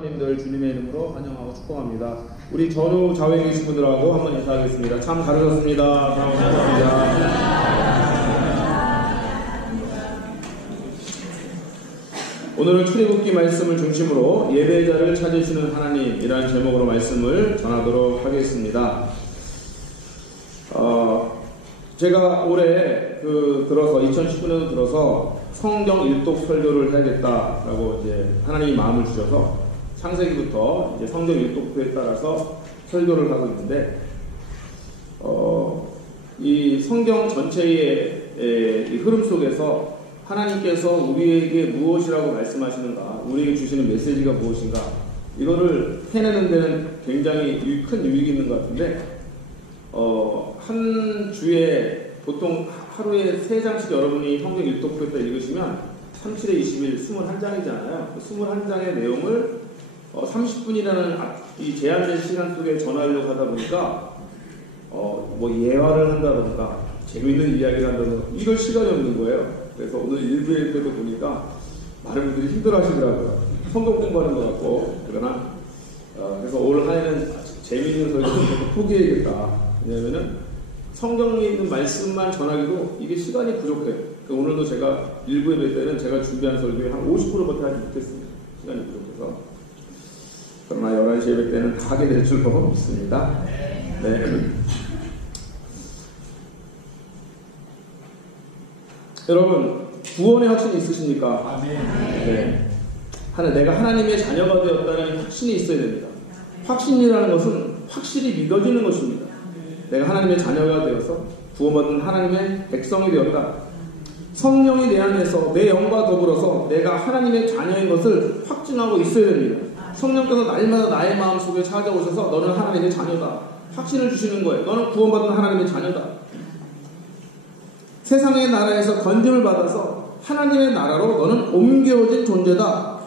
님들 주님의 이름으로 환영하고 축복합니다. 우리 전후 좌우에 계신 분들하고 한번 인사하겠습니다. 참 다르셨습니다. 감사합니다. 오늘은 출애굽기 말씀을 중심으로 예배자를 찾으시는 하나님이라는 제목으로 말씀을 전하도록 하겠습니다. 제가 올해 들어서 2019년 들어서 성경 일독 설교를 해야겠다라고 이제 하나님이 마음을 주셔서 창세기부터 이제 성경 일독표에 따라서 설교를 하고 있는데, 이 성경 전체의 이 흐름 속에서 하나님께서 우리에게 무엇이라고 말씀하시는가, 우리에게 주시는 메시지가 무엇인가, 이거를 해내는 데는 굉장히 큰 유익이 있는 것 같은데, 한 주에 보통 하루에 3장씩 여러분이 성경 일독표에 따라 읽으시면 37에 21, 21장이잖아요. 그 21장의 내용을 30분이라는 이 제한된 시간 속에 전하려고 하다 보니까 뭐 예화를 한다던가 재미있는 이야기를 한다던가 이럴 시간이 없는 거예요. 그래서 오늘 일부일 때도 보니까 많은 분들이 힘들어 하시더라고요. 성경 공부하는 것 같고. 그러나 그래서 올 한 해는 재미있는 설교를 포기해야겠다. 왜냐면은 성경에 있는 말씀만 전하기도 이게 시간이 부족해요. 그러니까 오늘도 제가 일부 예배 때는 제가 준비한 설교의 한 50%밖에 하지 못했습니다. 시간이 부족해서. 그러나 11시 예배 때는 다 하게 될 줄로 믿습니다. 네. 여러분, 구원의 확신이 있으십니까? 네. 내가 하나님의 자녀가 되었다는 확신이 있어야 됩니다. 확신이라는 것은 확실히 믿어지는 것입니다. 내가 하나님의 자녀가 되어서 구원받은 하나님의 백성이 되었다. 성령이 내 안에서 내 영과 더불어서 내가 하나님의 자녀인 것을 확증하고 있어야 됩니다. 성령께서 날마다 나의 마음속에 찾아오셔서 너는 하나님의 자녀다. 확신을 주시는 거예요. 너는 구원받은 하나님의 자녀다. 세상의 나라에서 건짐을 받아서 하나님의 나라로 너는 옮겨진 존재다.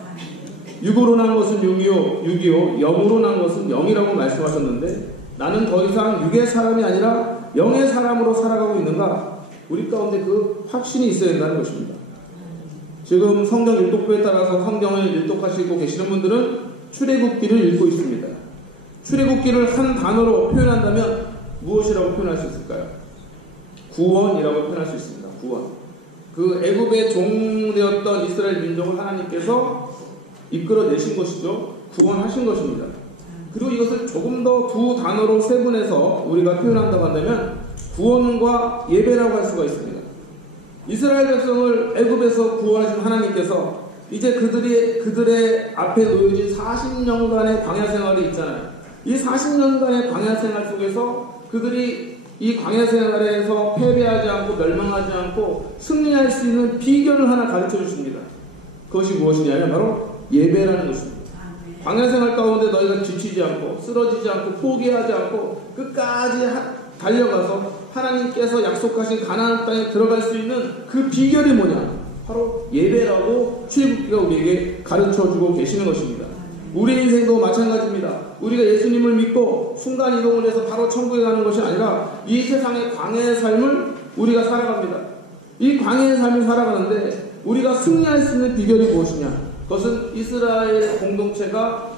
육으로 난 것은 육이요 영으로 난 것은 영이라고 말씀하셨는데, 나는 더 이상 육의 사람이 아니라 영의 사람으로 살아가고 있는가? 우리 가운데 그 확신이 있어야 된다는 것입니다. 지금 성경 일독표에 따라서 성경을 일독하시고 계시는 분들은 출애굽기를 읽고 있습니다. 출애굽기를 한 단어로 표현한다면 무엇이라고 표현할 수 있을까요? 구원이라고 표현할 수 있습니다. 구원. 그 애굽의 종되었던 이스라엘 민족을 하나님께서 이끌어내신 것이죠. 구원하신 것입니다. 그리고 이것을 조금 더 두 단어로 세분해서 우리가 표현한다고 한다면 구원과 예배라고 할 수가 있습니다. 이스라엘 백성을 애굽에서 구원하신 하나님께서 이제 그들의 앞에 놓여진 40년간의 광야 생활이 있잖아요. 이 40년간의 광야 생활 속에서 그들이 이 광야 생활에서 패배하지 않고 멸망하지 않고 승리할 수 있는 비결을 하나 가르쳐 주십니다. 그것이 무엇이냐면 바로 예배라는 것입니다. 광야 생활 가운데 너희가 지치지 않고 쓰러지지 않고 포기하지 않고 끝까지 달려가서 하나님께서 약속하신 가나안 땅에 들어갈 수 있는 그 비결이 뭐냐? 바로 예배라고 출애굽기가 우리에게 가르쳐주고 계시는 것입니다. 우리 인생도 마찬가지입니다. 우리가 예수님을 믿고 순간 이동을 해서 바로 천국에 가는 것이 아니라 이 세상의 광야의 삶을 우리가 살아갑니다. 이 광야의 삶을 살아가는데 우리가 승리할 수 있는 비결이 무엇이냐? 그것은 이스라엘 공동체가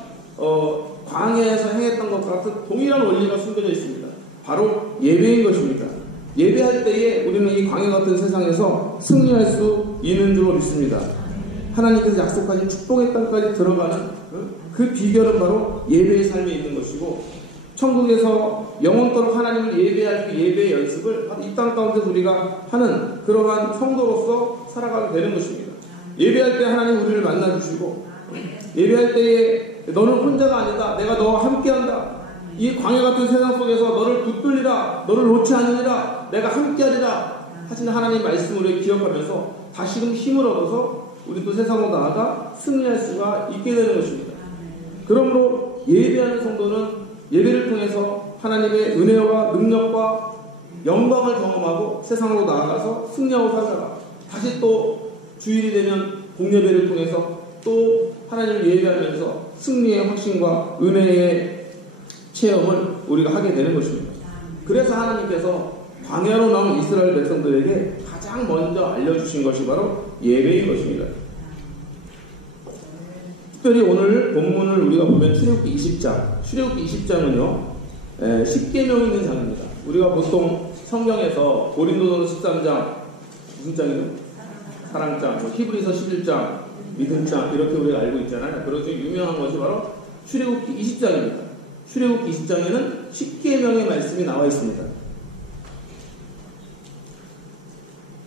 광야에서 행했던 것 같은 동일한 원리가 숨겨져 있습니다. 바로 예배인 것입니다. 예배할 때에 우리는 이 광야 같은 세상에서 승리할 수 있는 줄로 믿습니다. 하나님께서 약속하신 축복의 땅까지 들어가는 그 비결은 바로 예배의 삶에 있는 것이고, 천국에서 영원토록 하나님을 예배할 그 예배의 연습을 이 땅 가운데서 우리가 하는 그러한 성도로서 살아가게 되는 것입니다. 예배할 때 하나님 우리를 만나주시고, 예배할 때에 너는 혼자가 아니다. 내가 너와 함께한다. 이 광야 같은 세상 속에서 너를 붙들리라. 너를 놓지 않으리라. 내가 함께하리라. 하시는 하나님의 말씀을 기억하면서 다시금 힘을 얻어서 우리 또 세상으로 나아가 승리할 수가 있게 되는 것입니다. 그러므로 예배하는 성도는 예배를 통해서 하나님의 은혜와 능력과 영광을 경험하고 세상으로 나아가서 승리하고 살다가 다시 또 주일이 되면 공예배를 통해서 또 하나님을 예배하면서 승리의 확신과 은혜의 체험을 우리가 하게 되는 것입니다. 그래서 하나님께서 광야로 나온 이스라엘 백성들에게 가장 먼저 알려주신 것이 바로 예배인 것입니다. 특별히 오늘 본문을 출애굽기 20장. 출애굽기 20장은요, 10계명이 있는 장입니다. 우리가 보통 성경에서 고린도전서 13장, 무슨 장이요? 사랑장, 히브리서 11장, 믿음장, 이렇게 우리가 알고 있잖아요. 그래서 유명한 것이 바로 출애굽기 20장입니다. 출애굽기 20장에는 10계명의 말씀이 나와 있습니다.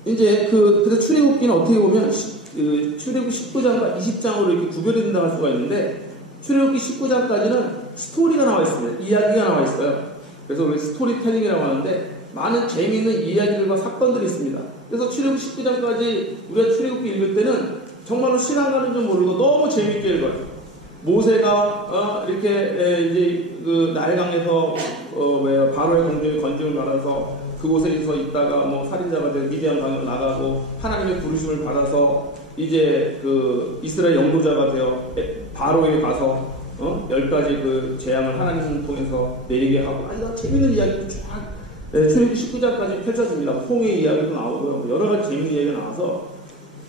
이제 그래서 출애굽기는 어떻게 보면 출애굽 19장과 20장으로 이렇게 구별이 된다고 할 수가 있는데, 출애굽기 19장까지는 스토리가 나와 있습니다. 이야기가 나와 있어요. 그래서 우리 스토리텔링이라고 하는데 많은 재미있는 이야기들과 사건들이 있습니다. 그래서 출애굽 19장까지 우리가 출애굽기 읽을 때는 정말로 시간 가는 줄 모르고 너무 재미있게 읽어요. 모세가 이렇게 이제 그 나일강에서 바로의 공중에 건짐을 받아서 그곳에서 있다가 뭐 살인자가 되고 미디안 강으로 나가고 하나님의 부르심을 받아서 이제 그 이스라엘 영도자가 되어 바로에 가서 10가지 그 재앙을 하나님을 통해서 내리게 하고, 아주 재밌는 이야기도 쫙 출애굽기 19장까지 펼쳐집니다. 홍해의 이야기도 나오고요. 여러 가지 재밌는 이야기가 나와서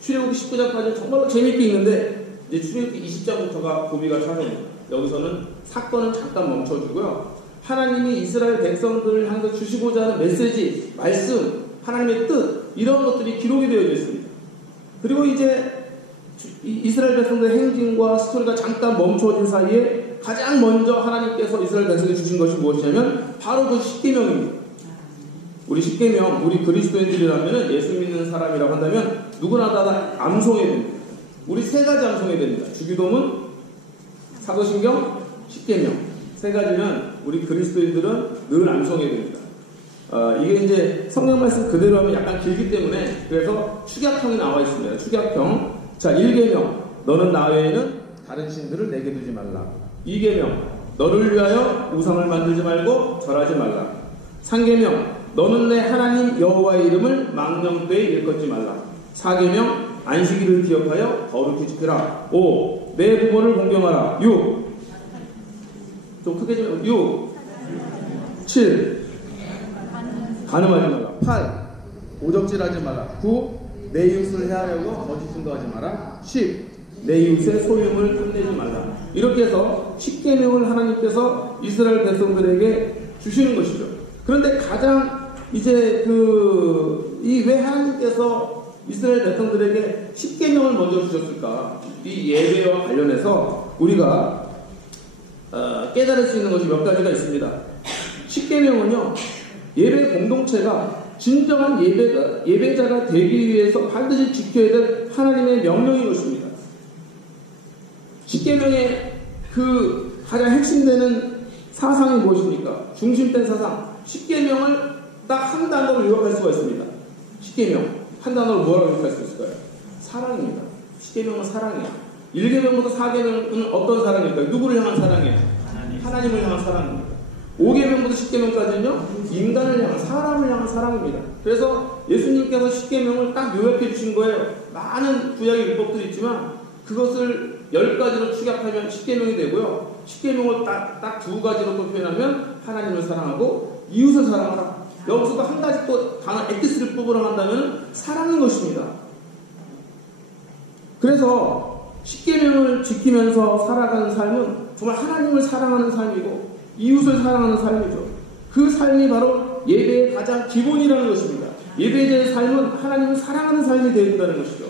출애굽기 19장까지는 정말로 재밌게 읽는데, 이제 출애굽기 20장부터가 고비가 찾아옵니다. 여기서는 사건은 잠깐 멈춰주고요. 하나님이 이스라엘 백성들을 향해서 주시고자 하는 메시지, 말씀, 하나님의 뜻, 이런 것들이 기록이 되어 있습니다. 그리고 이제 이스라엘 백성들의 행진과 스토리가 잠깐 멈춰진 사이에 가장 먼저 하나님께서 이스라엘 백성에게 주신 것이 무엇이냐면 바로 그 10계명입니다. 우리 10계명, 우리 그리스도인들이라면, 예수 믿는 사람이라고 한다면 누구나 다 암송해야 됩니다. 우리 세 가지 암송해야 됩니다. 주기도문, 사도신경, 10계명. 세 가지는 우리 그리스도인들은 늘 암송해야 됩니다. 이게 이제 성경 말씀 그대로 하면 약간 길기 때문에, 그래서 축약형이 나와 있습니다. 축약형. 자, 1계명, 너는 나 외에는 다른 신들을 내게 두지 말라. 2계명, 너를 위하여 우상을 만들지 말고 절하지 말라. 3계명, 너는 내 하나님 여호와의 이름을 망령되이 일컫지 말라. 4계명, 안식일을 기억하여 거룩히 지키라. 5, 내 부모를 공경하라. 6, 좀 크게 좀, 6, 7, 간음하지 말라. 8, 오적질하지 말라. 9, 내 이웃을 해하려고 거짓 증거하지 마라. 10, 내 이웃의 소유물을 탐내지 말라. 이렇게 해서 10계명을 하나님께서 이스라엘 백성들에게 주시는 것이죠. 그런데 가장 이제 왜 하나님께서 이스라엘 백성들에게 10계명을 먼저 주셨을까? 이 예배와 관련해서 우리가 깨달을 수 있는 것이 몇 가지가 있습니다. 10계명은요, 예배 공동체가 진정한 예배자가 되기 위해서 반드시 지켜야 될 하나님의 명령인 것입니다. 10계명의 그 가장 핵심되는 사상이 무엇입니까? 중심된 사상. 10계명을 딱 한 단어로 요약할 수가 있습니다. 10계명 한 단어로 뭐라고 요약할 수 있을까요? 사랑입니다. 10계명은 사랑이에요. 1계명부터 4계명은 어떤 사랑일까요? 누구를 향한 사랑이에요? 하나님을 향한 사랑입니다. 5계명부터 10계명까지는요, 인간을 향한, 사람을 향한 사랑입니다. 그래서 예수님께서 10계명을 딱 요약해 주신 거예요. 많은 구약의 율법들이 있지만 그것을 10가지로 축약하면 10계명이 되고요. 10계명을 딱 2가지로 또 표현하면 하나님을 사랑하고 이웃을 사랑하라. 여기서도 한 가지 또 강한 엑기스를 뽑으러 한다면 사랑인 것입니다. 그래서 10계명을 지키면서 살아가는 삶은 정말 하나님을 사랑하는 삶이고 이웃을 사랑하는 삶이죠. 그 삶이 바로 예배의 가장 기본이라는 것입니다. 예배자의 삶은 하나님을 사랑하는 삶이 되어야 된다는 것이죠.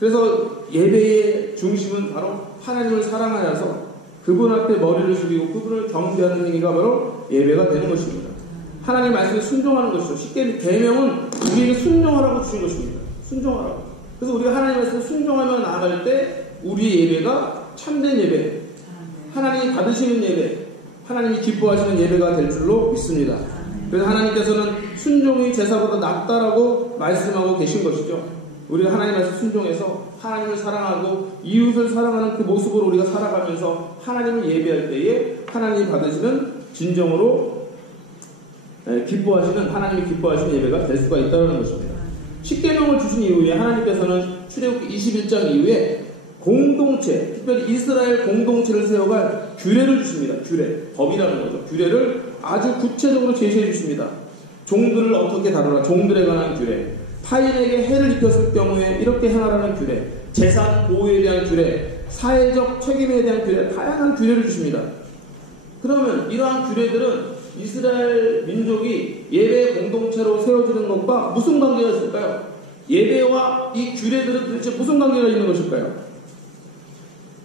그래서 예배의 중심은 바로 하나님을 사랑하여서 그분 앞에 머리를 숙이고 그분을 경배하는 행위가 바로 예배가 되는 것입니다. 하나님의 말씀에 순종하는 것이죠. 10계명은 우리에게 순종하라고 주신 것입니다. 순종하라고. 그래서 우리가 하나님의 말씀에 순종하며 나아갈 때 우리의 예배가 참된 예배, 하나님이 받으시는 예배, 하나님이 기뻐하시는 예배가 될 줄로 믿습니다. 그래서 하나님께서는 순종이 제사보다 낫다라고 말씀하고 계신 것이죠. 우리가 하나님 말씀 순종해서 하나님을 사랑하고 이웃을 사랑하는 그 모습으로 우리가 살아가면서 하나님을 예배할 때에 하나님이 받으시는 진정으로 기뻐하시는, 하나님이 기뻐하시는 예배가 될 수가 있다는 것입니다. 10계명을 주신 이후에 하나님께서는 출애굽기 21장 이후에 공동체, 특별히 이스라엘 공동체를 세워갈 규례를 주십니다. 규례, 법이라는 거죠. 규례를 아주 구체적으로 제시해 주십니다. 종들을 어떻게 다루라, 종들에 관한 규례, 타인에게 해를 입혔을 경우에 이렇게 행하라는 규례, 재산 보호에 대한 규례, 사회적 책임에 대한 규례, 다양한 규례를 주십니다. 그러면 이러한 규례들은 이스라엘 민족이 예배 공동체로 세워지는 것과 무슨 관계가 있을까요? 예배와 이 규례들은 도대체 무슨 관계가 있는 것일까요?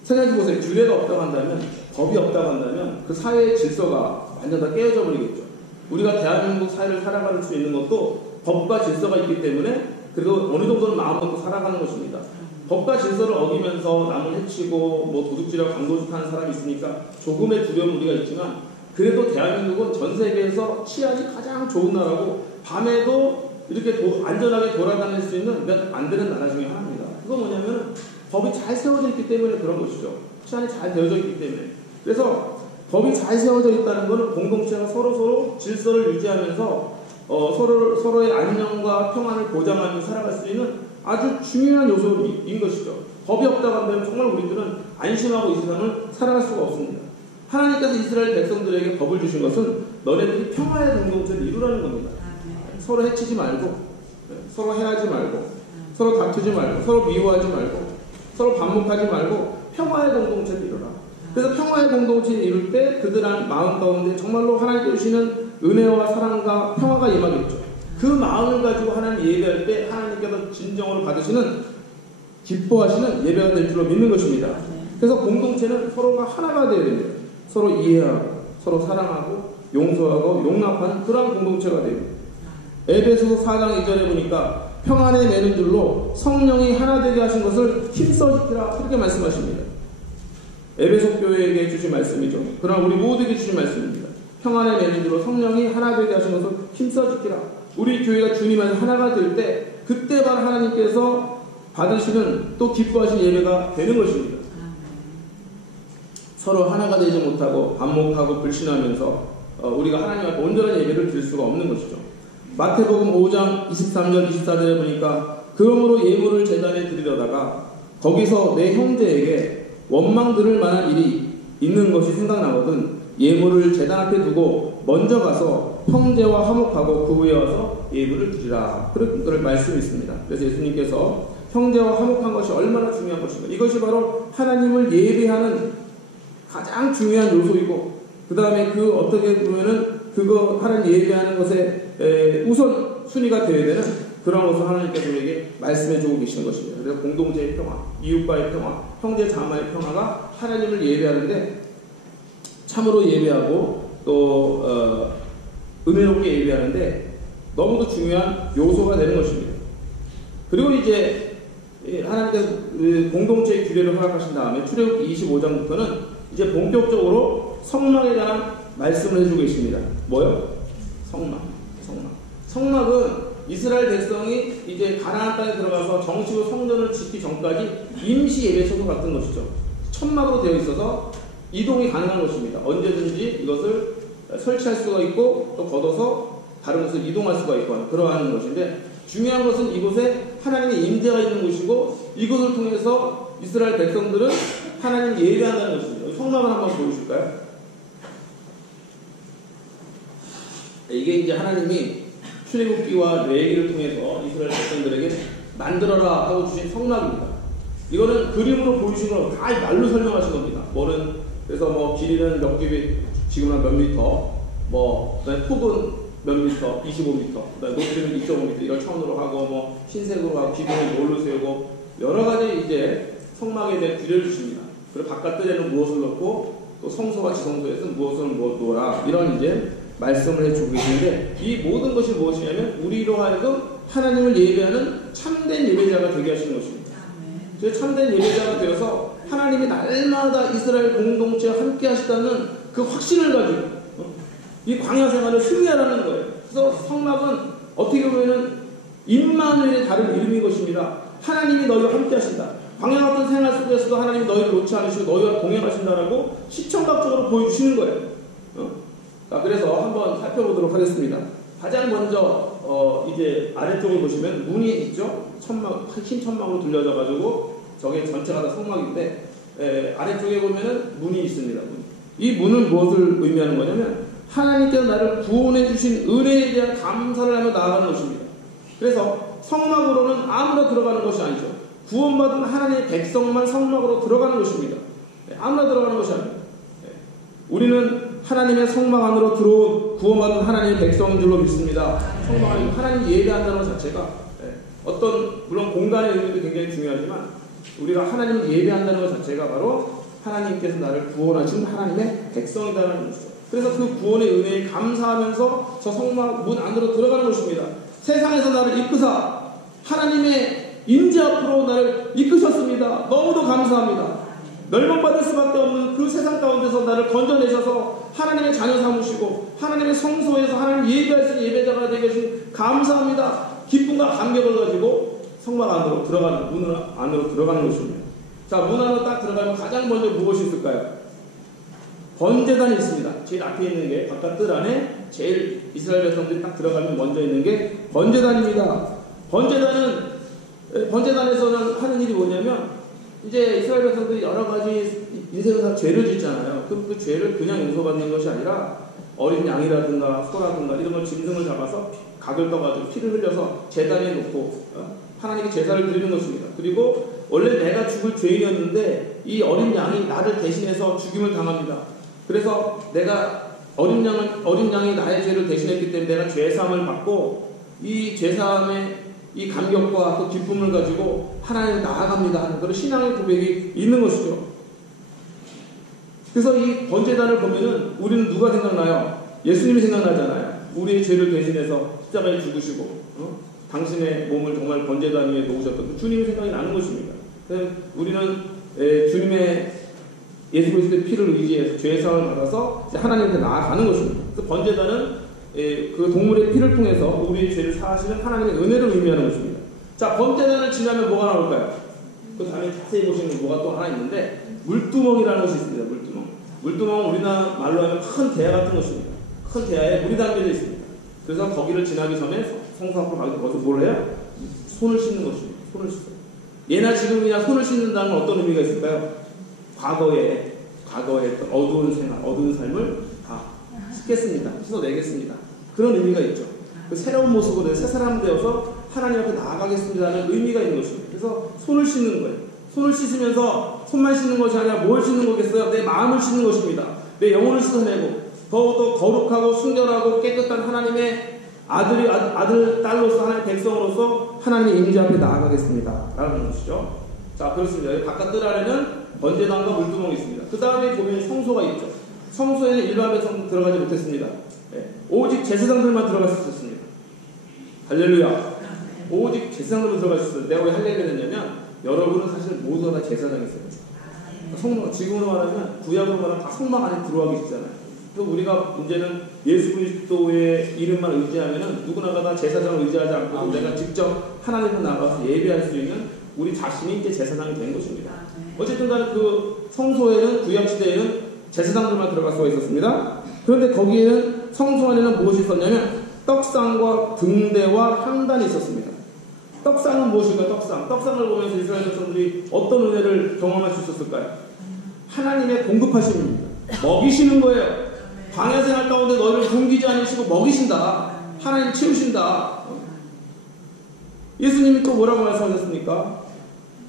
생각해 보세요. 규례가 없다고 한다면, 법이 없다고 한다면 그 사회의 질서가 완전 다 깨어져 버리겠죠. 우리가 대한민국 사회를 살아갈 수 있는 것도 법과 질서가 있기 때문에 그래도 어느 정도는 마음 먹고 살아가는 것입니다. 법과 질서를 어기면서 남을 해치고 뭐 도둑질하고 강도짓하는 사람이 있으니까 조금의 두려움은 우리가 있지만, 그래도 대한민국은 전 세계에서 치안이 가장 좋은 나라고 밤에도 이렇게 안전하게 돌아다닐 수 있는 몇 안 되는 나라 중에 하나입니다. 그거 뭐냐면 법이 잘 세워져 있기 때문에 그런 것이죠. 치안이 잘 되어져 있기 때문에. 그래서 법이 잘 세워져 있다는 것은 공동체가 서로 질서를 유지하면서 서로의 안녕과 평안을 보장하며 살아갈 수 있는 아주 중요한 요소인 것이죠. 법이 없다고 한다면 정말 우리들은 안심하고 이 세상을 살아갈 수가 없습니다. 하나님께서 이스라엘 백성들에게 법을 주신 것은 너네들이 평화의 공동체를 이루라는 겁니다. 서로 해치지 말고, 서로 해하지 말고, 서로 다투지 말고, 서로 미워하지 말고, 서로 반목하지 말고 평화의 공동체를 이루라. 그래서 평화의 공동체를 이룰 때 그들 마음 가운데 정말로 하나님께 주시는 은혜와 사랑과 평화가 임하겠죠. 그 마음을 가지고 하나님 예배할 때 하나님께서 진정으로 받으시는, 기뻐하시는 예배가 될 줄로 믿는 것입니다. 그래서 공동체는 서로가 하나가 되어야 됩니다. 서로 이해하고 서로 사랑하고 용서하고 용납하는 그러한 공동체가 됩니다. 에베소서 4장 2절에 보니까 평안에 매는 줄로 성령이 하나 되게 하신 것을 힘써 지키라, 그렇게 말씀하십니다. 에베소 교회에게 주신 말씀이죠. 그러나 우리 모두에게 주신 말씀입니다. 평안에 매는 줄로 성령이 하나 되게 하신 것을 힘써 지키라. 우리 교회가 주님 안에 하나가 될 때 그때 바로 하나님께서 받으시는 또 기뻐하시는 예배가 되는 것입니다. 서로 하나가 되지 못하고 반목하고 불신하면서 우리가 하나님 앞에 온전한 예배를 드릴 수가 없는 것이죠. 마태복음 5장 23절 24절에 보니까 그러므로 예물을 제단에 드리려다가 거기서 내 형제에게 원망 들을 만한 일이 있는 것이 생각나거든 예물을 제단 앞에 두고 먼저 가서 형제와 화목하고 그 후에 와서 예물을 드리라, 그런 말씀이 있습니다. 그래서 예수님께서 형제와 화목한 것이 얼마나 중요한 것인가, 이것이 바로 하나님을 예배하는 가장 중요한 요소이고, 그 다음에 그 어떻게 보면은 그거 하나님 예배하는 것에 우선 순위가 되어야 되는 그런 것을 하나님께서 우리에게 말씀해주고 계시는 것입니다. 그래서 공동체의 평화, 이웃과의 평화, 형제 자매의 평화가 하나님을 예배하는데 참으로 예배하고 또 은혜롭게 예배하는데 너무도 중요한 요소가 되는 것입니다. 그리고 이제 하나님께서 공동체의 규례를 허락하신 다음에 출애굽기 25장부터는 이제 본격적으로 성막에 관한 말씀을 해주고 계십니다. 뭐요? 성막은 이스라엘 백성이 이제 가나안 땅에 들어가서 정식으로 성전을 짓기 전까지 임시 예배처소 같은 것이죠. 천막으로 되어 있어서 이동이 가능한 것입니다. 언제든지 이것을 설치할 수가 있고 또 걷어서 다른 곳으로 이동할 수가 있고 하는 그러한 것인데, 중요한 것은 이곳에 하나님의 임재가 있는 곳이고 이곳을 통해서 이스라엘 백성들은 하나님 예배한다는 것입니다. 성막을 한번 보여줄까요? 이게 이제 하나님이 출애굽기와 레위기를 통해서 이스라엘 백성들에게 만들어라 하고 주신 성막입니다. 이거는 그림으로 보여주신 건 다 말로 설명하신 겁니다. 그래서 뭐 길이는 몇 규빗, 지금은 몇 미터, 그다음에 폭은 몇 미터, 25미터, 그다음에 높이는 2.5미터 이걸 천으로 하고 뭐 흰색으로 하고 기둥을 뭘로 세우고 여러 가지 이제 성막에 대해 규례를 주십니다. 그리고 바깥뜰에는 무엇을 넣고 또 성소와 지성소에서는 무엇을 놓아라, 이런 이제 말씀을 해주고 계시는데, 이 모든 것이 무엇이냐면 우리로 하여금 하나님을 예배하는 참된 예배자가 되게 하시는 것입니다. 그래서 참된 예배자가 되어서 하나님이 날마다 이스라엘 공동체와 함께 하시다는 그 확신을 가지고 이 광야 생활을 승리하라는 거예요. 그래서 성막은 어떻게 보면 임마누엘의 다른 이름인 것입니다. 하나님이 너희와 함께 하신다. 광야 같은 생활 속에서도 하나님이 너희를 놓지 않으시고 너희와 동행하신다라고 시청각적으로 보여주시는 거예요. 자, 그래서 한번 살펴보도록 하겠습니다. 가장 먼저 이제 아래쪽을 보시면 문이 있죠. 흰 천막으로 둘려져 가지고 저게 전체가 다 성막인데 아래쪽에 보면은 문이 있습니다. 이 문은 무엇을 의미하는 거냐면 하나님께서 나를 구원해 주신 은혜에 대한 감사를 하며 나아가는 것입니다. 그래서 성막으로는 아무나 들어가는 것이 아니죠. 구원받은 하나님의 백성만 성막으로 들어가는 것입니다. 아무나 들어가는 것이 아닙니다. 우리는 하나님의 성막 안으로 들어온 구원받은 하나님의 백성인 줄로 믿습니다. 성막 안에 하나님 예배한다는 것 자체가 어떤 물론 공간의 의미도 굉장히 중요하지만 우리가 하나님을 예배한다는 것 자체가 바로 하나님께서 나를 구원하신 하나님의 백성이라는 것이죠. 그래서 그 구원의 은혜에 감사하면서 저 성막 문 안으로 들어가는 것입니다. 세상에서 나를 이끄사 하나님의 임재 앞으로 나를 이끄셨습니다. 너무도 감사합니다. 멸망받을 수밖에 없는 그 세상 가운데서 나를 건져내셔서 하나님의 자녀 삼으시고 하나님의 성소에서 하나님 예배할 수 있는 예배자가 되게 해주신 감사합니다. 기쁨과 감격을 가지고 성막 안으로 들어가는 문 안으로 들어가는 것입니다. 자, 문 안으로 딱 들어가면 가장 먼저 무엇이 있을까요? 번제단이 있습니다. 제일 앞에 있는 게 바깥 뜰 안에 제일 이스라엘 백성들이 딱 들어가면 먼저 있는 게 번제단입니다. 번제단에서는 하는 일이 뭐냐면 이제 이스라엘 백성들이 여러 가지 인생에서 죄를 짓잖아요. 그 죄를 그냥 용서받는 것이 아니라 어린 양이라든가 소라든가 이런 걸 짐승을 잡아서 각을 떠가지고 피를 흘려서 제단에 놓고 하나님께 제사를 드리는 것입니다. 그리고 원래 내가 죽을 죄인이었는데 이 어린 양이 나를 대신해서 죽임을 당합니다. 그래서 내가 어린 양이 나의 죄를 대신했기 때문에 내가 죄사함을 받고 이 죄사함의 이 감격과 그 기쁨을 가지고 하나님을 나아갑니다 하는 그런 신앙의 고백이 있는 것이죠. 그래서 이 번제단을 보면은 우리는 누가 생각나요? 예수님이 생각나잖아요. 우리의 죄를 대신해서 십자가에 죽으시고 당신의 몸을 정말 번제단 위에 놓으셨던 주님이 생각이 나는 것입니다. 그래서 우리는 주님의 예수 그리스도의 피를 의지해서 죄사함을 받아서 하나님한테 나아가는 것입니다. 그래서 번제단은 그 동물의 피를 통해서 우리의 죄를 사하시는 하나님의 은혜를 의미하는 것입니다. 자, 번제단을 지나면 뭐가 나올까요? 그 다음에 자세히 보시면 뭐가 또 하나 있는데 물두멍이라는 것이 있습니다. 물두멍은 우리나라 말로 하면 큰 대야 같은 것입니다. 큰 대야에 물이 담겨져 있습니다. 그래서 거기를 지나기 전에 성소 앞으로 가기 전에 뭘 해요? 손을 씻는 것입니다. 손을 씻어요. 예나 지금이나 손을 씻는다는 어떤 의미가 있을까요? 과거에 어두운 생활, 어두운 삶을 다 씻겠습니다. 씻어내겠습니다. 그런 의미가 있죠. 그 새로운 모습으로 새 사람 되어서 하나님 앞에 나아가겠습니다라는 의미가 있는 것입니다. 그래서 손을 씻는 거예요. 손을 씻으면서 손만 씻는 것이 아니라 뭘 씻는 거겠어요? 내 마음을 씻는 것입니다. 내 영혼을 씻어내고 더욱더 거룩하고 순결하고 깨끗한 하나님의 아들, 딸로서 하나님의 백성으로서 하나님의 임재 앞에 나아가겠습니다 라는 것이죠. 자, 그렇습니다. 여기 바깥 뜰 안에는 번제단과 물두멍이 있습니다. 그 다음에 보면 성소가 있죠. 성소에는 일반 백성 들어가지 못했습니다. 오직 제사장들만 들어갈 수 있었습니다. 할렐루야. 오직 제사장들만 들어갈 수 있었어요. 내가 왜 할렐루야 했냐면 여러분은 사실 모두가 다 제사장이었어요. 성막, 지금으로 말하면 구약으로 말하면 다 성막 안에 들어가기 쉽잖아요. 그래서 우리가 이제는 예수 그리스도의 이름만 의지하면은 누구나가 다 제사장을 의지하지 않고 내가 직접 하나님 앞에 나가서 예배할 수 있는 우리 자신이 이제 제사장이 된 것입니다. 어쨌든 간에 그 성소에는 구약 시대에는 제사장들만 들어갈 수가 있었습니다. 그런데 거기에는 성소 안에는 무엇이 있었냐면 떡상과 등대와 향단이 있었습니다. 떡상은 무엇인가? 떡상을 보면서 이스라엘 백성들이 어떤 은혜를 경험할 수 있었을까요? 하나님의 공급하심입니다. 먹이시는 거예요. 광야 생활 가운데 너희를 굶기지 않으시고 먹이신다. 하나님 채우신다. 예수님이 또 뭐라고 말씀하셨습니까?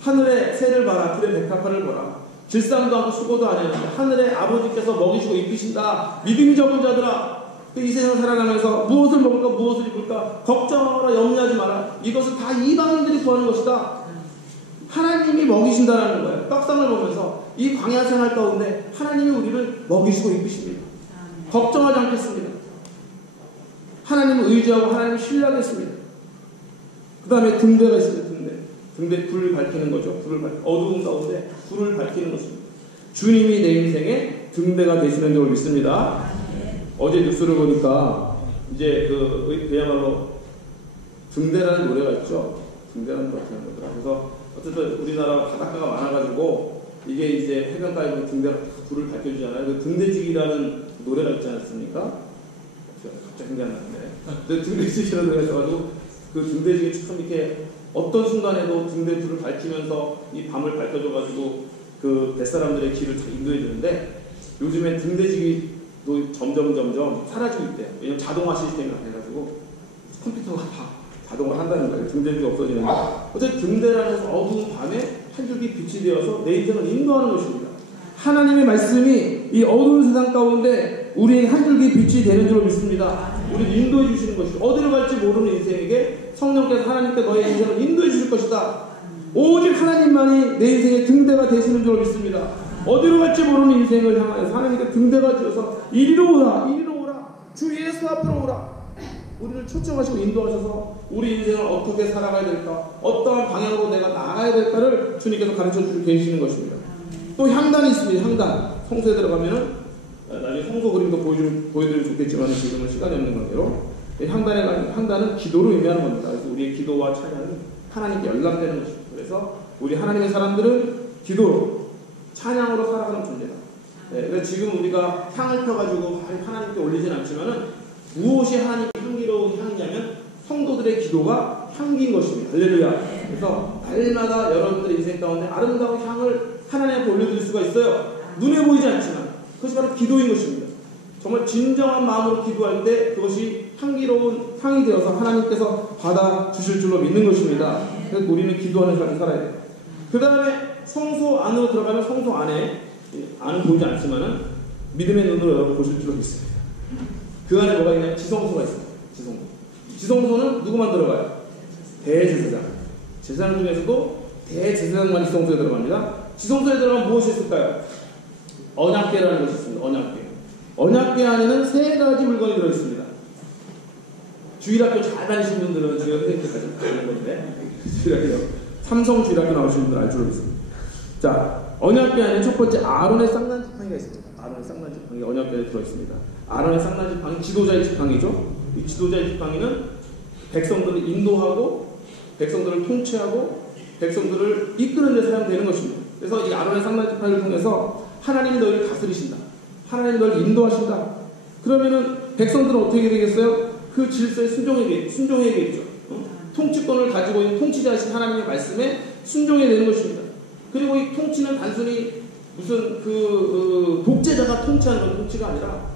하늘의 새를 봐라, 들의 백합화를 보라. 질상도 하고 수고도 안 했는데 하늘의 아버지께서 먹이시고 입히신다. 믿음이 적은 자들아, 이 세상 살아가면서 무엇을 먹을까 무엇을 입을까 걱정하라, 염려하지 마라. 이것은 다 이방인들이 구하는 것이다. 하나님이 먹이신다라는 거예요. 떡상을 보면서 이 광야 생활 가운데 하나님이 우리를 먹이시고 입히십니다. 걱정하지 않겠습니다. 하나님을 의지하고 하나님을 신뢰하겠습니다. 그 다음에 등대가 있습니다. 등대 불을 밝히는 거죠. 어두운 가운데 불을 밝히는 것입니다. 주님이 내 인생의 등대가 되시는 줄 믿습니다. 어제 뉴스를 보니까 이제 그야말로 등대라는 노래가 있죠. 등대라는 노래가 있더라. 그래서 어쨌든 우리나라 바닷가가 많아가지고 이게 이제 해변가에 등대가 불을 밝혀주잖아요. 그 등대지기라는 노래가 있지 않습니까? 갑자기 생각이 안 나는데. 등대지기라는 노래가 있어가지고 그 등대지기 참 이렇게 어떤 순간에도 등대 불을 밝히면서 이 밤을 밝혀줘가지고 그 뱃사람들의 길을 다 인도해주는데 요즘엔 등대지기도 점점 사라지고 있대요. 왜냐면 자동화 시스템이 해가지고 컴퓨터가 다 가동을 한다는 거예요. 등대가 없어지는 거. 어쨌든 등대라는 것은 어두운 밤에 한 줄기 빛이 되어서 내 인생을 인도하는 것입니다. 하나님의 말씀이 이 어두운 세상 가운데 우리에게 한 줄기 빛이 되는 줄 믿습니다. 우리를 인도해 주시는 것이죠. 어디로 갈지 모르는 인생에게 성령께서 하나님께 너의 인생을 인도해 주실 것이다. 오직 하나님만이 내 인생의 등대가 되시는 줄 믿습니다. 어디로 갈지 모르는 인생을 향하여서 하나님께 등대가 되어서 이리로 오라, 이리로 오라, 주 예수 앞으로 오라. 우리를 초청하시고 인도하셔서 우리 인생을 어떻게 살아가야 될까, 어떠한 방향으로 내가 나아가야 될까를 주님께서 가르쳐주고 계시는 것입니다. 또 향단이 있습니다. 향단. 성소에 들어가면은 나중에 성소 그림도 보여드리면 좋겠지만 지금은 시간이 없는 관계로 향단은 기도로 의미하는 겁니다. 그래서 우리의 기도와 찬양은 하나님께 연락되는 것입니다. 그래서 우리 하나님의 사람들은 기도로 찬양으로 살아가는 존재다. 그래서 지금 우리가 향을 펴가지고 하나님께 올리진 않지만은 무엇이 하나님의 향기로운 향이냐면 성도들의 기도가 향기인 것입니다. 할렐루야. 그래서 날마다 여러분들의 인생 가운데 아름다운 향을 하나님 앞에 올려드릴 수가 있어요. 눈에 보이지 않지만 그것이 바로 기도인 것입니다. 정말 진정한 마음으로 기도할 때 그것이 향기로운 향이 되어서 하나님께서 받아주실 줄로 믿는 것입니다. 그래서 우리는 기도하는 삶을 살아야 돼요. 그 다음에 성소 안으로 들어가면 성소 안은 보이지 않지만은 믿음의 눈으로 여러분 보실 줄로 믿습니다. 그 안에 뭐가 있냐면 지성소가 있습니다. 지성소는 누구만 들어가요? 대제사장. 제사장 중에서도 대제사장만이 지성소에 들어갑니다. 지성소에 들어가면 무엇이 있을까요? 언약궤라는 것이 있습니다. 언약궤 안에는 세 가지 물건이 들어있습니다. 주일학교 잘 다니신 분들은 지금 선생님께까지 가는 건데 주일학교 삼성 주일학교 나오신 분들 알 줄로 믿습니다. 자, 언약궤 안에 첫 번째 아론의 쌍난 지팡이가 있습니다. 아론의 쌍난 지팡이가 언약궤에 들어있습니다. 아론의 쌍난 지팡이 지도자의 지팡이죠. 이 지도자의 지팡이는 백성들을 인도하고 백성들을 통치하고 백성들을 이끄는 데 사용되는 것입니다. 그래서 이 아론의 쌍난 지팡이를 통해서 하나님이 너희를 다스리신다. 하나님이 너희를 인도하신다. 그러면은 백성들은 어떻게 되겠어요? 그 질서에 순종해야겠죠. 통치권을 가지고 있는 통치자이신 하나님의 말씀에 순종해야 되는 것입니다. 그리고 이 통치는 단순히 무슨 독재자가 통치하는 건 통치가 아니라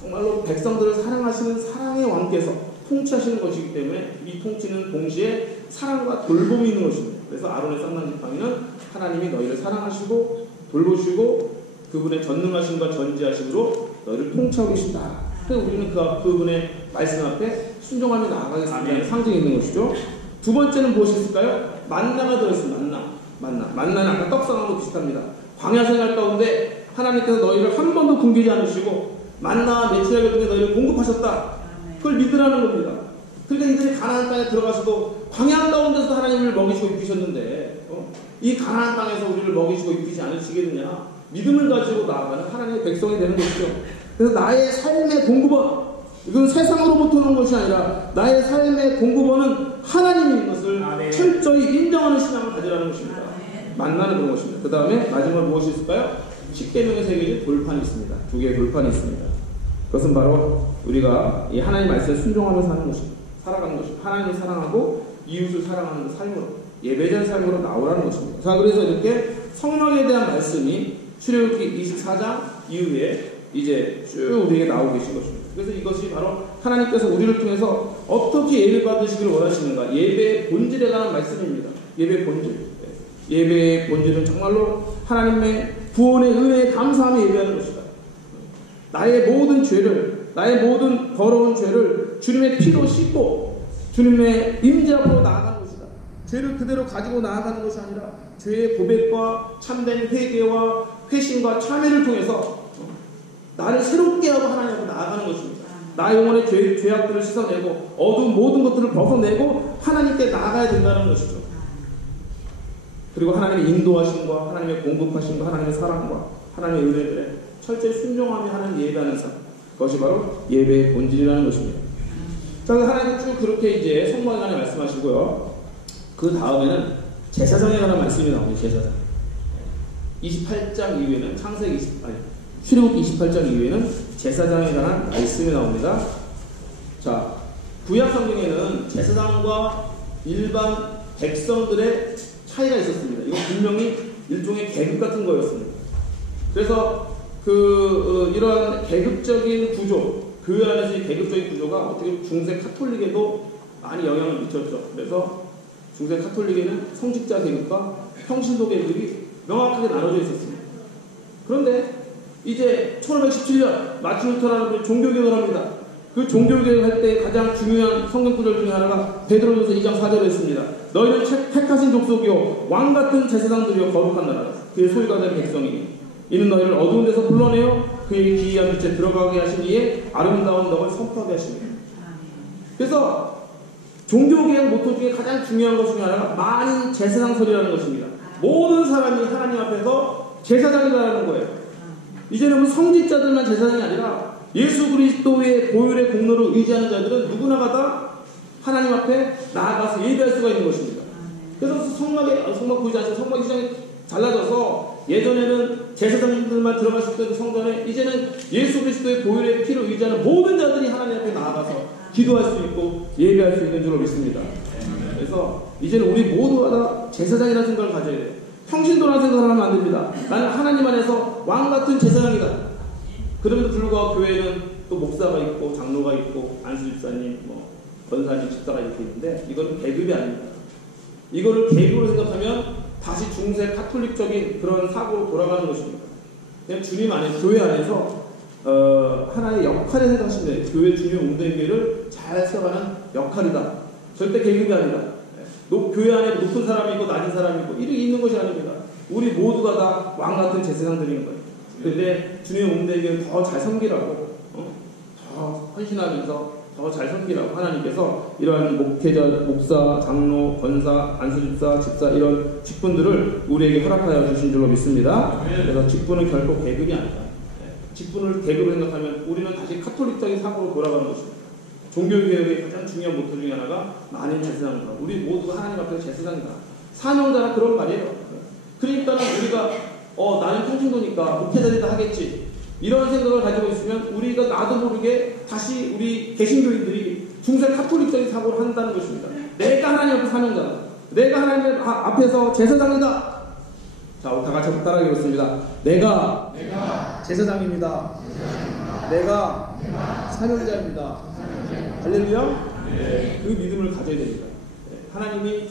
정말로 백성들을 사랑하시는 사랑의 왕께서 통치하시는 것이기 때문에 이 통치는 동시에 사랑과 돌봄이 있는 것입니다. 그래서 아론의 쌍난 지팡이는 하나님이 너희를 사랑하시고 돌보시고 그분의 전능하심과 전지하심으로 너희를 통치하고 계신다. 그래서 우리는 그분의 말씀 앞에 순종하며 나아가겠습니다. 상징이 있는 것이죠. 두 번째는 무엇이 있을까요? 만나가 들어있습니다. 만나는 아까 떡상하고 비슷합니다. 광야 생활 가운데 하나님께서 너희를 한 번도 굶기지 않으시고 만나와 메추라기 중에 너희를 공급하셨다. 그걸 믿으라는 겁니다. 그러니까 이들이 가나안 땅에 들어가서도 광야 가운데서 하나님을 먹이시고 입히셨는데 이 가나안 땅에서 우리를 먹이시고 입히지 않으시겠느냐. 믿음을 가지고 나아가는 하나님의 백성이 되는 것이죠. 그래서 나의 삶의 공급원, 이건 세상으로부터 오는 것이 아니라 나의 삶의 공급원은 하나님인 것을 철저히 인정하는 신앙을 가지라는 것입니다. 만나는 그런 것입니다. 그 다음에 마지막 무엇이 있을까요? 십계명의 세 개의 돌판이 있습니다. 두 개의 돌판이 있습니다. 그것은 바로 우리가 이 하나님 말씀에 순종하며 사는 것입니다. 살아가는 것입니다. 하나님을 사랑하고 이웃을 사랑하는 삶으로, 예배자의 삶으로 나오라는 것입니다. 자, 그래서 이렇게 성령에 대한 말씀이 출애굽기 24장 이후에 이제 쭉 우리에게 나오고 계신 것입니다. 그래서 이것이 바로 하나님께서 우리를 통해서 어떻게 예배 받으시기를 원하시는가, 예배의 본질에 관한 말씀입니다. 예배의 본질. 예배의 본질은 정말로 하나님의 구원의 은혜에 감사하며 예배하는 것이다. 나의 모든 죄를, 나의 모든 더러운 죄를 주님의 피로 씻고 주님의 임재 앞으로 나아가는 것이다. 죄를 그대로 가지고 나아가는 것이 아니라 죄의 고백과 참된 회개와 회심과 참회를 통해서 나를 새롭게 하고 하나님 앞으로 나아가는 것입니다. 나의 영혼의 죄악들을 씻어내고 어두운 모든 것들을 벗어내고 하나님께 나아가야 된다는 것이죠. 그리고 하나님의 인도하심과 하나님의 공급하심과 하나님의 사랑과 하나님의 은혜들에 철저히 순종하며 하나님 예배하는 삶, 그것이 바로 예배의 본질이라는 것입니다. 자, 하나님 쭉 그렇게 이제 성막에 관해 말씀하시고요. 그 다음에는 제사장에 관한 말씀이 나옵니다. 제사장 28장 이후에는 출애굽기 28장 이후에는 제사장에 관한 말씀이 나옵니다. 자, 구약 성경에는 제사장과 일반 백성들의 차이가 있었습니다. 이건 분명히 일종의 계급 같은 거였습니다. 그래서 이러한 계급적인 구조, 교회 안에서의 계급적인 구조가 어떻게 보면 중세 카톨릭에도 많이 영향을 미쳤죠. 그래서 중세 카톨릭에는 성직자 계급과 평신도 계급이 명확하게 나눠져 있었습니다. 그런데 이제 1517년 마틴 루터라는 분이 종교개혁을 합니다. 그 종교개혁을 할 때 가장 중요한 성경구절 중에 하나가 베드로전서 2장 4절에 있습니다. 너희는 택하신 족속이요 왕같은 제사장들이요 거룩한 나라 그의 소유가 된 백성이니 이는 너희를 어두운 데서 불러내어 그의 기이한 빛에 들어가게 하신 이에 아름다운 덕을 선포하게 하십니다. 그래서 종교개혁 모토 중에 가장 중요한 것 중에 하나가 만인 제사장설이라는 것입니다. 모든 사람이 하나님 앞에서 제사장이라는 거예요. 이제는 뭐 성직자들만 제사장이 아니라 예수 그리스도의 보혈의 공로를 의지하는 자들은 누구나가 다 하나님 앞에 나아가서 예배할 수가 있는 것입니다. 그래서 성막 보이지 않습니까? 성막 시장이 달라져서 예전에는 제사장들만 들어갈 수 있던 성전에 이제는 예수 그리스도의 보혈의 피를 의지하는 모든 자들이 하나님 앞에 나아가서 기도할 수 있고 예배할 수 있는 줄로 믿습니다. 그래서 이제는 우리 모두가 다 제사장이라는 생각을 가져야 돼요. 평신도라는 생각을 하면 안 됩니다. 나는 하나님 안에서 왕같은 제사장이다. 그럼에도 불구하고 교회에는 또 목사가 있고 장로가 있고 안수집사님, 권사님, 집사가 이렇게 있는데 이거는 계급이 아닙니다. 이거를 계급으로 생각하면 다시 중세 카톨릭적인 그런 사고로 돌아가는 것입니다. 그냥 주님 안에 교회 안에서 하나의 역할을 생각하시면 돼요. 교회 주님 웅대교회를 잘 세워가는 역할이다. 절대 계급이 아니다. 교회 안에 높은 사람이 있고 낮은 사람이 있고 이렇게 있는 것이 아닙니다. 우리 모두가 다 왕같은 제사장들인 거예요. 그런데 주님 웅대교회를 더 잘 섬기라고 더 헌신하면서 더 잘 섬기라고 하나님께서 이러한 목회자, 목사, 장로, 권사, 안수집사, 집사 이런 직분들을 우리에게 허락하여 주신 줄로 믿습니다. 그래서 직분은 결코 계급이 아니다. 직분을 계급으로 생각하면 우리는 다시 카톨릭적인 사고로 돌아가는 것입니다. 종교개혁의 가장 중요한 모토 중에 하나가 만인 제사장이다. 우리 모두가 하나님 앞에서 제사장이다. 사명자라 그런 말이에요. 그러니까 우리가 나는 평신도니까 목회자들이다 하겠지. 이런 생각을 가지고 있으면 우리가 나도 모르게 다시 우리 개신교인들이 중세 카톨릭적인 사고를 한다는 것입니다. 내가 하나님 앞에 사명자다. 내가 하나님 앞에서 제사장이다. 자, 우리 다 같이 따라 읽겠습니다. 내가 제사장입니다. 내가 사명자입니다. 할렐루야? 네. 그 믿음을 가져야 됩니다. 하나님이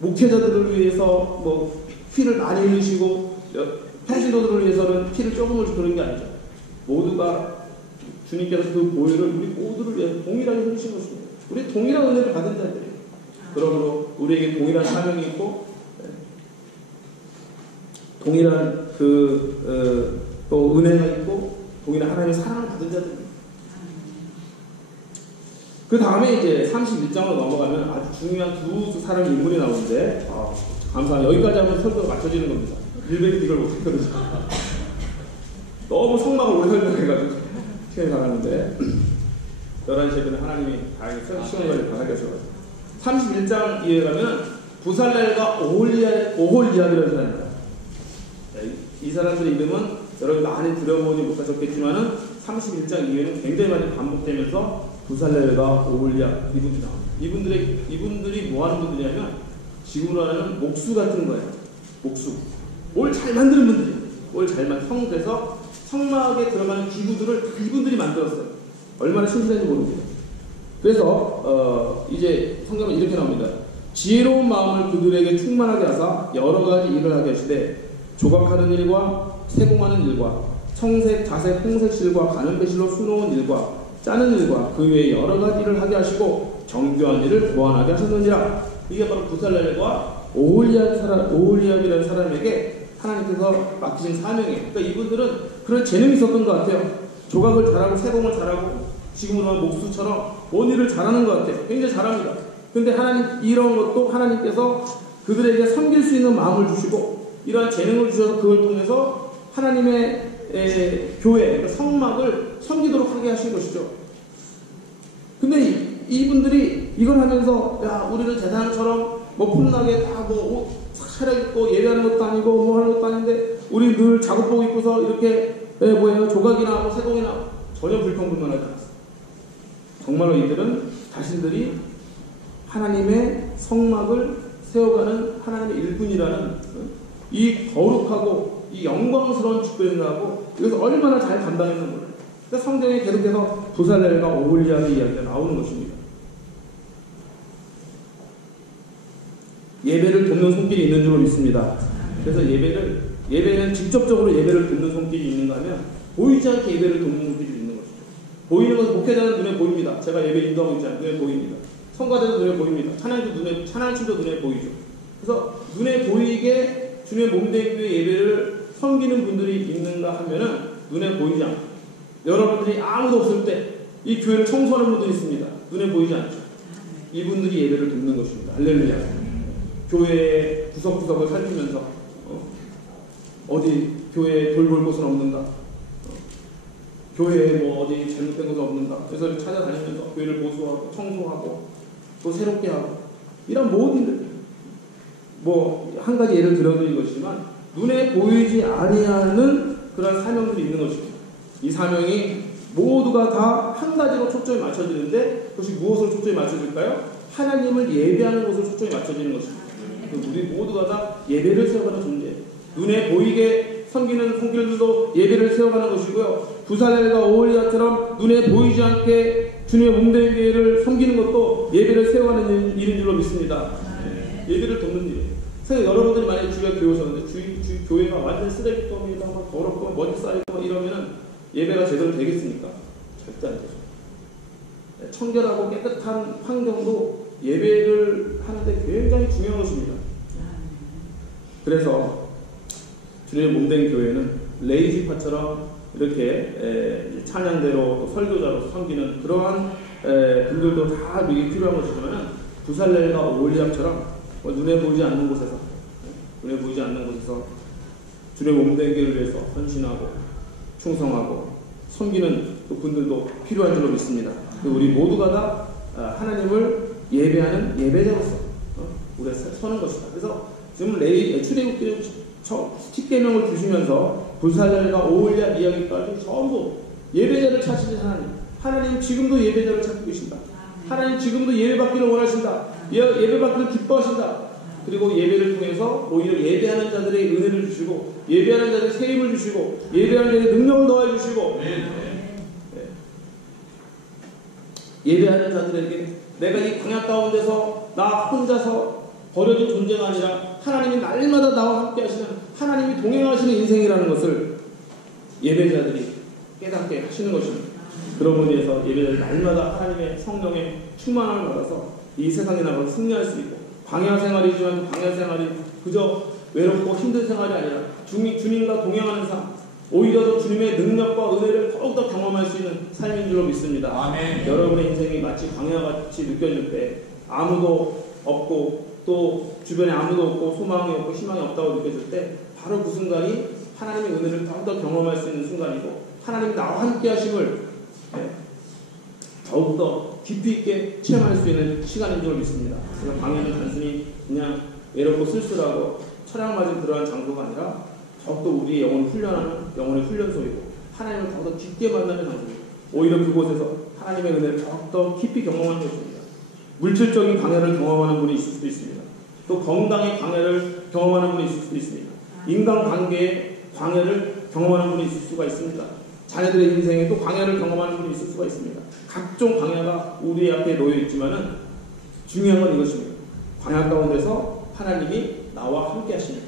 목회자들을 위해서 피를 많이 흘리시고 평신도들을 위해서는 피를 조금을 주는 게 아니죠. 모두가 주님께서 그 보혈을 우리 모두를 위해서 동일하게 흘리신 것입니다. 우리 동일한 은혜를 받은 자들이에요. 그러므로 우리에게 동일한 사명이 있고 동일한 또 은혜가 있고 동일한 하나님의 사랑을 받은 자들입니다. 그 다음에 이제 31장으로 넘어가면 아주 중요한 두 사람 인물이 나오는데 감사합니다. 여기까지 하면 설교가 맞춰지는 겁니다. 일베이 이걸 못했거든요. 너무 성막을 오래 설명해가지고 시간이 나갔는데 11시에 되면 하나님이 다행히 시간을 다 살려주셔가지고 31장 이해에 가면 부살렐과 오홀리압이라는 사람입니다. 이 사람들의 이름은 여러분 많이 들어보지 못하셨겠지만은 31장 이후에는 굉장히 많이 반복되면서 부살렐과 오홀리압 이분들이 나옵니다. 이분들이 뭐 하는 분들이냐면 지금으로 하면 목수 같은 거예요. 목수. 뭘 잘 만드는 분들이에요. 그래서 성막에 들어가는 기구들을 이분들이 만들었어요. 얼마나 신실한지 모르겠어요. 그래서 이제 성경은 이렇게 나옵니다. 지혜로운 마음을 그들에게 충만하게 하사 여러 가지 일을 하게 하시되 조각하는 일과 세공하는 일과 청색, 자색, 홍색실과 가는 배실로 수놓은 일과 짜는 일과 그 외에 여러 가지 일을 하게 하시고 정교한 일을 보완하게 하셨느니라. 이게 바로 부살렐과 오홀리압이라는 사람에게 하나님께서 맡기신 사명이에요. 그러니까 이분들은 그런 재능이 있었던 것 같아요. 조각을 잘하고 세공을 잘하고 지금으로 하면 목수처럼 온 일을 잘하는 것 같아요. 굉장히 잘합니다. 근데 하나님 이런 것도 하나님께서 그들에게 섬길 수 있는 마음을 주시고 이러한 재능을 주셔서 그걸 통해서 하나님의 교회, 그러니까 성막을 섬기도록 하게 하신 것이죠. 근데 이분들이 이걸 하면서 우리는 제사장처럼 폼나게 다 옷 차려입고 예배하는 것도 아니고 하는 것도 아닌데 우리 늘 작업복 입고서 이렇게 조각이나 세공이나 전혀 불평불만하지 않았어요. 정말로 이들은 자신들이 하나님의 성막을 세워가는 하나님의 일꾼이라는 이 거룩하고 이 영광스러운 축복을 하고 이것을 얼마나 잘 감당했는 거예요. 그러니까 성경에 계속해서 부살렐과 오홀리압의 이야기가 나오는 것입니다. 예배를 돕는 손길이 있는 줄로 믿습니다. 그래서 예배는 직접적으로 예배를 돕는 손길이 있는가 하면 보이지 않게 예배를 돕는 손길이 있는 것이죠. 보이는 것은 목회자는 눈에 보입니다. 제가 예배 인도하고 있지 않아요. 눈에 보입니다. 성가대도 눈에 보입니다. 찬양팀도 눈에 보이죠. 그래서 눈에 보이게 주님의 몸된 교회 예배를 섬기는 분들이 있는가 하면은 눈에 보이지 않고, 여러분들이 아무도 없을 때 이 교회를 청소하는 분들이 있습니다. 눈에 보이지 않죠. 이분들이 예배를 돕는 것입니다. 할렐루야. 교회의 구석구석을 살피면서 어디 교회에 돌볼 곳은 없는가, 교회에 뭐 어디 잘못된 것은 없는가, 그래서 찾아다니면서 교회를 보수하고 청소하고 또 새롭게 하고, 이런 모든 일, 뭐 한 가지 예를 들어드린 것이지만 눈에 보이지 아니하는 그런 사명들이 있는 것입니다. 이 사명이 모두가 다 한 가지로 초점이 맞춰지는데, 그것이 무엇으로 초점이 맞춰질까요? 하나님을 예배하는 것으로 초점이 맞춰지는 것입니다. 우리 모두가 다 예배를 세워가는 존재예요. 눈에 보이게 섬기는 손길들도 예배를 세워가는 것이고요. 부살렐과 오홀리아처럼 눈에 보이지 않게 주님의 몸된 교회를 섬기는 것도 예배를 세워가는 일인 줄로 믿습니다. 예배를 돕는 일이에요. 그래서 여러분들이 만약에 주위에 교회 오셨는데 주위 교회가 완전 쓰레기통이다, 막 더럽고 머리 쌓이고 이러면은 예배가 제대로 되겠습니까? 절대 안 되죠. 청결하고 깨끗한 환경도 예배를 하는데 굉장히 중요한 것입니다. 그래서 주님의 몸된 교회는 레이지파처럼 이렇게 찬양대로 또 설교자로 섬기는 그러한 분들도 다 이게 필요한 것이지만, 부살렐과 오홀리압처럼 눈에 보이지 않는 곳에서 주님의 몸된 교회를 위해서 헌신하고 충성하고 섬기는 그 분들도 필요한 줄로 믿습니다. 우리 모두가 다 하나님을 예배하는 예배자로서 우리가 서는 것이다. 그래서 지금 출애굽기는 10계명을 주시면서 부살렐과 오홀리압 이야기까지 전부 예배자를 찾으신 하나님 지금도 예배자를 찾고 계신다. 하나님 지금도 예배받기를 원하신다. 예배받기를 기뻐하신다. 그리고 예배를 통해서 오히려 예배하는 자들의 은혜를 주시고, 예배하는 자들의 세임을 주시고, 예배하는 자들의 능력을 더해 주시고, 예배하는 자들에게 내가 이 광야 가운데서 나 혼자서 버려진 존재가 아니라 하나님이 날마다 나와 함께 하시는, 하나님이 동행하시는 인생이라는 것을 예배자들이 깨닫게 하시는 것입니다. 그런 분위기에서 예배자들이 날마다 하나님의 성령의 충만함을 받아서 이 세상에 나가서 승리할 수 있고, 광야 생활이지만 광야 생활이 그저 외롭고 힘든 생활이 아니라 주님과 동행하는 삶, 오히려 더 주님의 능력과 은혜를 더욱더 경험할 수 있는 삶인 줄로 믿습니다. 아멘. 여러분의 인생이 마치 광야같이 느껴질 때, 아무도 없고 또 주변에 아무도 없고 소망이 없고 희망이 없다고 느껴질 때, 바로 그 순간이 하나님의 은혜를 더욱더 경험할 수 있는 순간이고, 하나님이 나와 함께 하심을 더욱더 깊이 있게 체험할 수 있는 시간인 줄 믿습니다. 그래서 광야는 단순히 그냥 외롭고 쓸쓸하고 철학 맞은 그러한 장소가 아니라 더욱더 우리의 영혼을 훈련하는 영혼의 훈련소이고, 하나님을 더욱더 깊게 만나는 장소이고, 오히려 그곳에서 하나님의 은혜를 더욱더 깊이 경험하는 것입니다. 물질적인 광야를 경험하는 분이 있을 수도 있습니다. 또 건강의 광야를 경험하는 분이 있을 수도 있습니다. 인간관계의 광야를 경험하는 분이 있을 수가 있습니다. 자녀들의 인생에 또 광야를 경험하는 분이 있을 수가 있습니다. 각종 광야가 우리 앞에 놓여 있지만은 중요한 건 이것입니다. 광야 가운데서 하나님이 나와 함께 하십니다.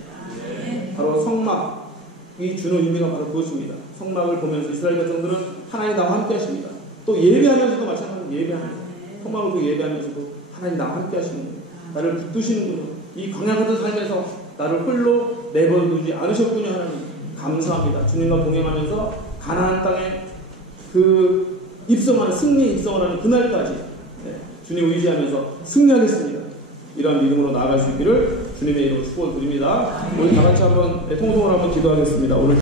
바로 성막이 주는 의미가 바로 그것입니다. 성막을 보면서 이스라엘 백성들은 하나님 나와 함께 하십니다. 또 예배하면서도 마찬가지로 예배하면서, 성막을 보고 예배하면서도 하나님 나와 함께 하시는 거예요. 나를 붙드시는군요. 이 광야 같은 삶에서 나를 홀로 내버려두지 않으셨군요. 하나님 감사합니다. 주님과 동행하면서 가나안 땅에 그 승리 입성을 하는 그날까지 주님 의지하면서 승리하겠습니다. 이러한 믿음으로 나아갈 수 있기를 주님의 이름으로 축복드립니다. 우리 다 같이 한번 통성으로 한번 기도하겠습니다. 오늘